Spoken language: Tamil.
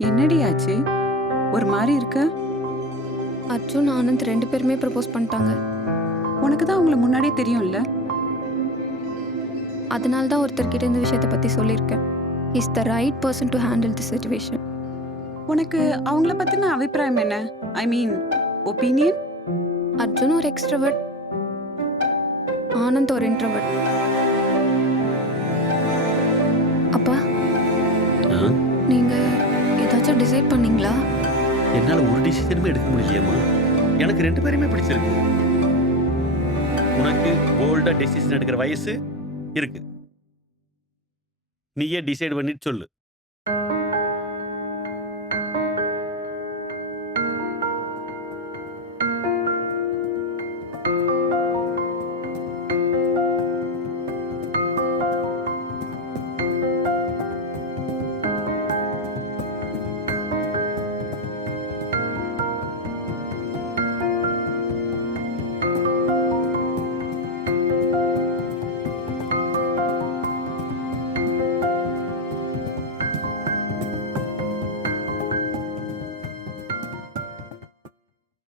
என்னடி ஆச்சு? ஒரு மாரி இருக்க? அர்ஜுன், ஆனந்த் 2 பேருமே ப்ரப்போஸ் பண்ணிட்டாங்க. உனக்கு தான் அவங்கள முன்னாடியே தெரியும்ல? அதனால தான் ஒருத்தர்கிட்ட இந்த விஷயத்த பத்தி சொல்லியிருக்கேன். Is the right person to handle the situation. உனக்கு அவங்கள பத்தின அபிப்பிராயம் என்ன? ஐ மீன் ஒப்பீனியன்? அர்ஜுன் ஒரு எக்ஸ்ட்ரோவர்ட், ஆனந்த் ஒரு இன்ட்ரோவர்ட். அப்பா, ஆ, நீங்க ஏதாச்சும் டிசைட் பண்ணீங்களா? என்னால ஒரு டிசிஷனுமே எடுக்க முடியலையேம்மா. எனக்கு 2 பேரையுமே பிடிச்சிருக்கு. உனக்கு போல்டா டெசிஷன் எடுக்கிற வயசு இருக்கு. நீயே டிசைட் பண்ணிட்டு சொல்லு.